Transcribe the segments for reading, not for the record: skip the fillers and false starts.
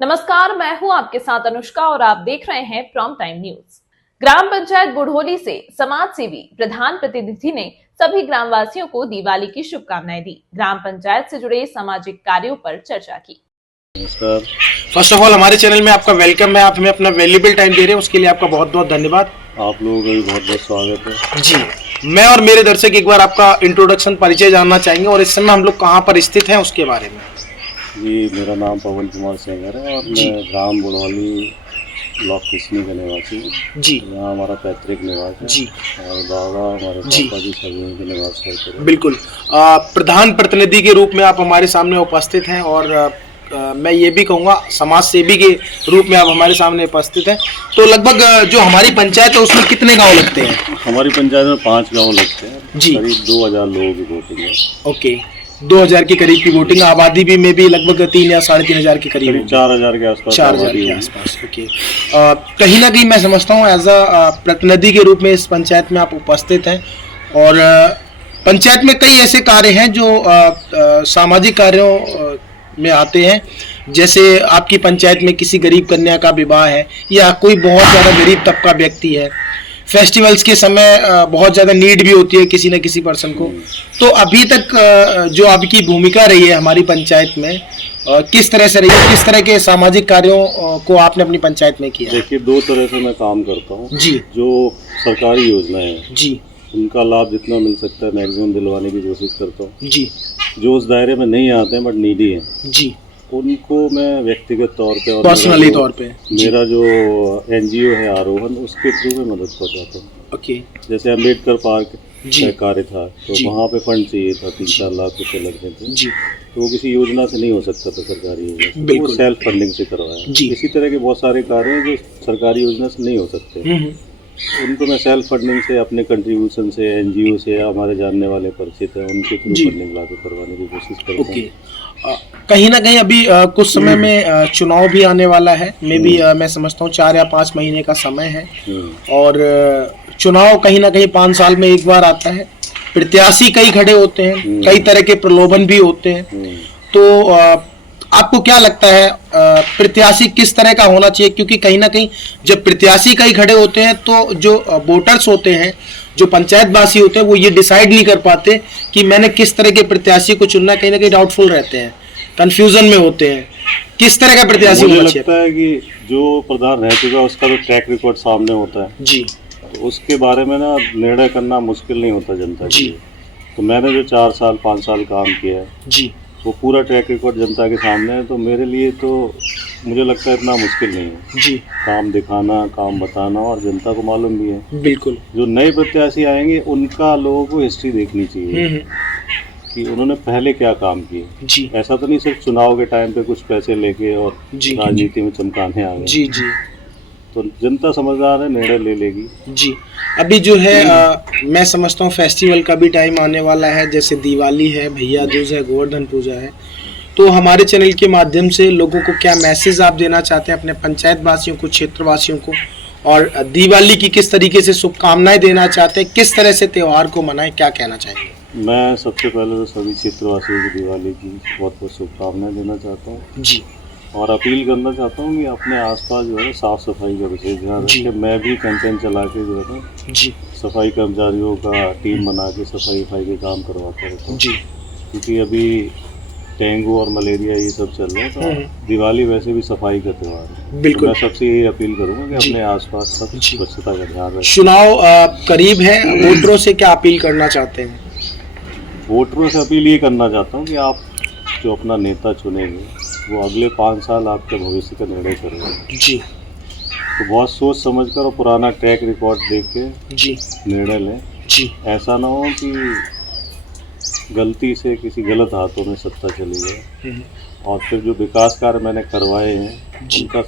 नमस्कार, मैं हूं आपके साथ अनुष्का और आप देख रहे हैं प्राइम टाइम न्यूज। ग्राम पंचायत गुड़होली से समाज सेवी प्रधान प्रतिनिधि ने सभी ग्रामवासियों को दिवाली की शुभकामनाएं दी। ग्राम पंचायत से जुड़े सामाजिक कार्यों पर चर्चा की। नमस्कार। फर्स्ट ऑफ ऑल हमारे चैनल में आपका वेलकम है। आप हमें अपना वैल्यूएबल टाइम दे रहे हैं, उसके लिए आपका बहुत बहुत धन्यवाद। आप लोगों का भी बहुत बहुत स्वागत है जी। मैं और मेरे दर्शक एक बार आपका इंट्रोडक्शन परिचय जानना चाहेंगे और इस समय हम लोग कहाँ पर स्थित हैं उसके बारे में। जी, मेरा नाम पवन कुमार सेंगर है और मैं ग्राम गुड़होली ब्लॉक किस्नी का निवासी हूँ। जी। यहाँ हमारा पैतृक निवास है। जी। हमारे बाबा हमारे पापा जी सभी यहीं के निवास करते हैं। बिल्कुल। प्रधान प्रतिनिधि के रूप में आप हमारे सामने उपस्थित हैं और मैं ये भी कहूँगा समाज सेवी के रूप में आप हमारे सामने उपस्थित हैं। तो लगभग जो हमारी पंचायत है उसमें कितने गांव लगते हैं? हमारी पंचायत में 5 गांव लगते हैं। जी। करीब 2000 लोगों की वोटिंग है। ओके, 2000 के करीब की वोटिंग। आबादी भी में भी लगभग 3 या 3,500 के करीब, 4000 के आसपास। 4000 के आसपास। ओके। कहीं ना कहीं मैं समझता हूँ एज अ प्रतिनिधि के रूप में इस पंचायत में आप उपस्थित हैं और पंचायत में कई ऐसे कार्य हैं जो सामाजिक कार्यों में आते हैं। जैसे आपकी पंचायत में किसी गरीब कन्या का विवाह है या कोई बहुत ज़्यादा गरीब तबका व्यक्ति है, फेस्टिवल्स के समय बहुत ज़्यादा नीड भी होती है किसी न किसी पर्सन को। तो अभी तक जो आपकी भूमिका रही है हमारी पंचायत में किस तरह से रही है, किस तरह के सामाजिक कार्यों को आपने अपनी पंचायत में किया? देखिए, 2 तरह से मैं काम करता हूँ। जी। जो सरकारी योजनाएं हैं जी, उनका लाभ जितना मिल सकता है मैक्सिमम दिलवाने की कोशिश करता हूँ। जी। जो उस दायरे में नहीं आते हैं बट नीडी हैं, जी, उनको मैं व्यक्तिगत तौर पे और पर्सनली तौर पे मेरा जो एनजीओ है आरोहण, उसके थ्रू में मदद पहुंचाता हूँ। ओके। जैसे अम्बेडकर पार्क जी। का कार्य था तो जी। वहाँ पे फंड चाहिए था, 3-4 लाख रुपए लगते थे। जी। तो वो किसी योजना से नहीं हो सकता था, सरकारी योजना से। बिल्कुल। वो सेल्फ फंडिंग से करवाया। जी। इसी तरह के बहुत सारे कार्य हैं जो सरकारी योजना से नहीं हो सकते। उनको मैं सेल्फ फंडिंग से, अपने कंट्रीब्यूशन से, एनजीओ से या हमारे जानने वाले परिचित हैं उनके थ्रू फंडिंग ला के करवाने की कोशिश करता हूँ। ओके। कहीं ना कहीं अभी कुछ समय में चुनाव भी आने वाला है। मे भी मैं समझता हूँ 4 या 5 महीने का समय है और चुनाव कहीं ना कहीं 5 साल में एक बार आता है। प्रत्याशी कई खड़े होते हैं, कई तरह के प्रलोभन भी होते हैं। तो आपको क्या लगता है प्रत्याशी किस तरह का होना चाहिए? क्योंकि कहीं ना कहीं जब प्रत्याशी कई खड़े होते हैं तो जो वोटर्स होते हैं, जो पंचायत वासी होते हैं, वो ये डिसाइड नहीं कर पाते कि मैंने किस तरह के प्रत्याशी को चुनना है। कहीं ना कहीं डाउटफुल रहते हैं, कंफ्यूजन में होते हैं। किस तरह का प्रत्याशी होना चाहिए? मुझे लगता है कि जो प्रधान रह चुका है उसका तो ट्रैक रिकॉर्ड सामने होता है। जी। तो उसके बारे में ना निर्णय करना मुश्किल नहीं होता जनता के लिए। तो मैंने जो 4 साल 5 साल काम किया है जी, वो पूरा ट्रैक रिकॉर्ड जनता के सामने है। तो मेरे लिए तो मुझे लगता है इतना मुश्किल नहीं है जी। काम दिखाना, काम बताना, और जनता को मालूम भी है। बिल्कुल। जो नए प्रत्याशी आएंगे उनका लोगों को हिस्ट्री देखनी चाहिए कि उन्होंने पहले क्या काम किए। जी। ऐसा तो नहीं सिर्फ चुनाव के टाइम पे कुछ पैसे लेके और जी। राजनीति में चमकाने आ गए। जी। जी। तो जनता समझदार है, निर्णय ले लेगी। जी। अभी जो है मैं समझता हूँ फेस्टिवल का भी टाइम आने वाला है। जैसे दिवाली है, भैया दूज है, गोवर्धन पूजा है। तो हमारे चैनल के माध्यम से लोगों को क्या मैसेज आप देना चाहते हैं, अपने पंचायत वासियों को, क्षेत्रवासियों को, और दिवाली की किस तरीके से शुभकामनाएं देना चाहते हैं, किस तरह से त्यौहार को मनाएं, क्या कहना चाहेंगे? मैं सबसे पहले तो सभी क्षेत्रवासियों को दिवाली की बहुत बहुत शुभकामनाएं देना चाहता हूँ। जी। और अपील करना चाहता हूँ कि अपने आसपास जो है साफ सफाई का विशेष ध्यान रखें। मैं भी कैंपेन चला के जो है ना जी, सफाई कर्मचारियों का टीम बना के सफाई के काम करवाता रहता हूँ। जी। क्योंकि अभी डेंगू और मलेरिया ये सब चल रहे हैं, तो दिवाली वैसे भी सफाई का त्यौहार है। बिल्कुल। तो मैं सबसे यही अपील करूँगा कि अपने आसपास सब स्वच्छता का ध्यान रखें। चुनाव करीब है, वोटरों से क्या अपील करना चाहते हैं? वोटरों से अपील ये करना चाहता हूँ कि आप जो अपना नेता चुनेंगे वो अगले 5 साल आपके भविष्य का निर्णय करेंगे। जी। तो बहुत सोच समझकर और पुराना ट्रैक रिकॉर्ड देख के जी। निर्णय लें। जी। ऐसा ना हो कि गलती से किसी गलत हाथों में सत्ता चली जाए और फिर जो विकास कार्य मैंने करवाए हैं उनका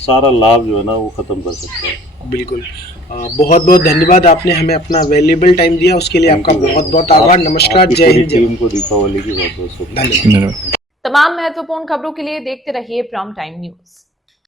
सारा लाभ जो है ना वो ख़त्म कर सकता है। बिल्कुल। बहुत बहुत धन्यवाद, आपने हमें अपना वैल्यूएबल टाइम दिया, उसके लिए आपका बहुत बहुत आभार। नमस्कार, जय हिंद। टीम को दीपावली की बहुत बहुत शुभकामनाएं। धन्यवाद। तमाम महत्वपूर्ण खबरों के लिए देखते रहिए प्राइम टाइम न्यूज।